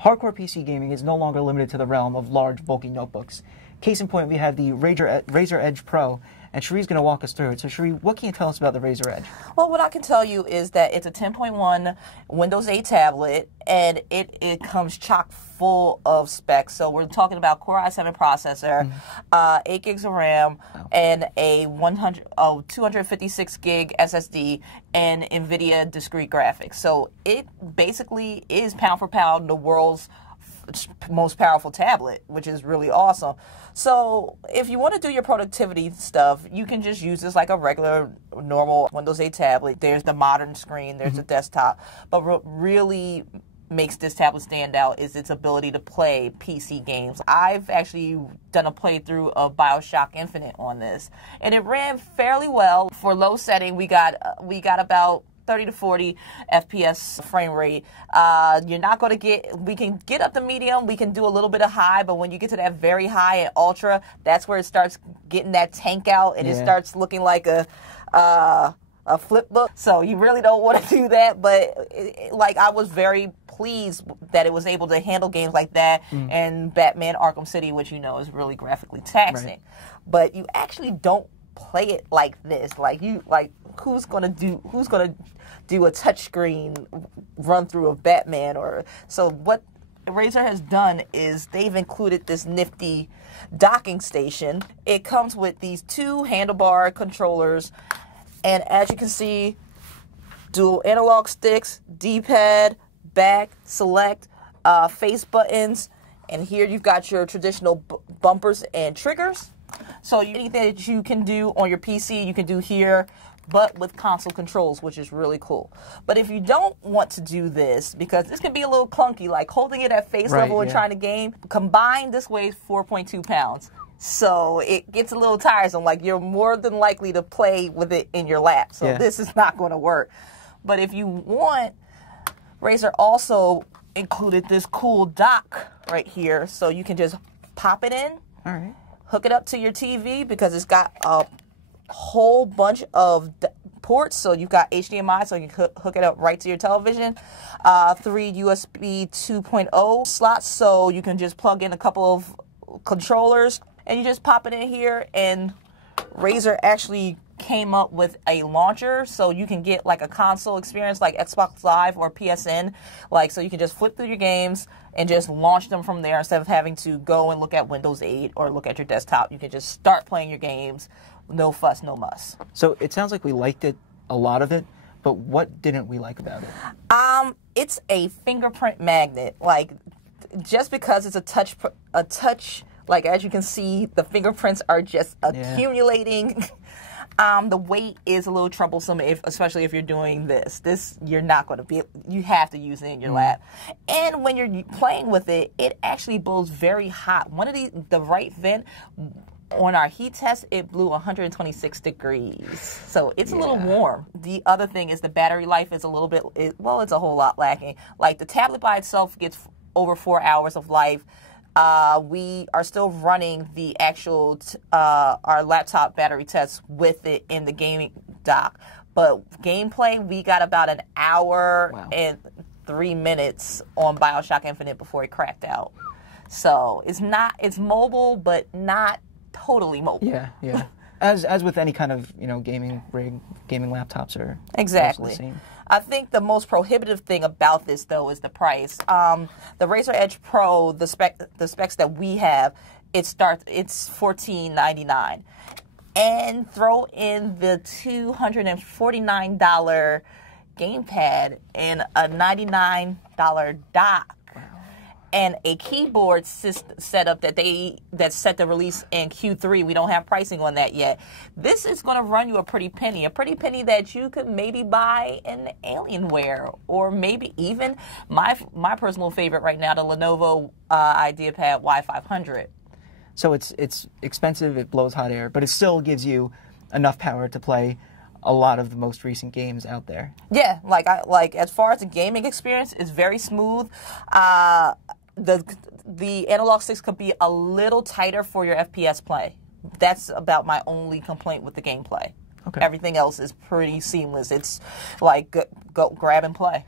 hardcore PC gaming is no longer limited to the realm of large, bulky notebooks. Case in point, we have the Razer Edge Pro, and Cherie's going to walk us through it. So, Cherie, what can you tell us about the Razer Edge? Well, what I can tell you is that it's a 10.1 Windows 8 tablet, and it comes chock full of specs. So we're talking about Core i7 processor, 8 gigs of RAM, and a 256 gig SSD, and NVIDIA discrete graphics. So it basically is pound for pound the world's most powerful tablet, which is really awesome. So if you want to do your productivity stuff, you can just use this like a regular, normal Windows 8 tablet. There's the modern screen, there's the desktop. But what really makes this tablet stand out is its ability to play PC games. I've actually done a playthrough of BioShock Infinite on this, and it ran fairly well. For low setting, we got about 30 to 40 FPS frame rate. You're not going to get, we can get up to medium, we can do a little bit of high, but when you get to that very high and ultra, that's where it starts getting that tank out, and it starts looking like a flip book. So you really don't want to do that, but like I was very pleased that it was able to handle games like that and Batman Arkham City, which you know is really graphically taxing. Right. But you actually don't play it like this. Like who's gonna do a touchscreen run through of Batman? Or so what Razer has done is they've included this nifty docking station. It comes with these 2 handlebar controllers, and as you can see, dual analog sticks, D-pad, back, select, face buttons, and here you've got your traditional bumpers and triggers. So anything that you can do on your PC, you can do here, but with console controls, which is really cool. But if you don't want to do this, because this can be a little clunky, like holding it at face level and trying to game, combined this weighs 4.2 pounds. So it gets a little tiresome. Like you're more than likely to play with it in your lap. So this is not going to work. But if you want, Razer also included this cool dock right here. So you can just pop it in. All right. Hook it up to your TV because it's got a whole bunch of ports. So you've got HDMI, so you can hook it up right to your television. 3 USB 2.0 slots, so you can just plug in a couple of controllers, and you just pop it in here. And Razer actually came up with a launcher, so you can get like a console experience like Xbox Live or PSN, like so you can just flip through your games and just launch them from there instead of having to go and look at Windows 8 or look at your desktop. You can just start playing your games, no fuss, no muss. So it sounds like we liked it, a lot of it, but what didn't we like about it? It's a fingerprint magnet. Like just because it's a touch, like as you can see, the fingerprints are just accumulating. The weight is a little troublesome, especially if you're doing this. You're not going to be, you have to use it in your lap. And when you're playing with it, it actually blows very hot. One of the right vent, on our heat test, it blew 126 degrees. So it's a little warm. The other thing is the battery life is a little bit, well, it's a whole lot lacking. Like the tablet by itself gets over 4 hours of life. We are still running the actual, our laptop battery test with it in the gaming dock. But gameplay, we got about an hour and 3 minutes on BioShock Infinite before it cracked out. So it's mobile, but not totally mobile. Yeah. As with any kind of, gaming rig, gaming laptops are exactly the same. I think the most prohibitive thing about this, though, is the price. The Razer Edge Pro, the specs that we have, it's $14.99, and throw in the $249 gamepad and a $99 dock. And a keyboard setup that's set to release in Q3. We don't have pricing on that yet. This is going to run you a pretty penny that you could maybe buy in Alienware, or maybe even my personal favorite right now, the Lenovo IdeaPad Y500. So it's expensive, it blows hot air, but it still gives you enough power to play a lot of the most recent games out there. Yeah, like as far as the gaming experience, it's very smooth. The analog sticks could be a little tighter for your FPS play. That's about my only complaint with the gameplay. Okay. Everything else is pretty seamless. It's like go grab and play.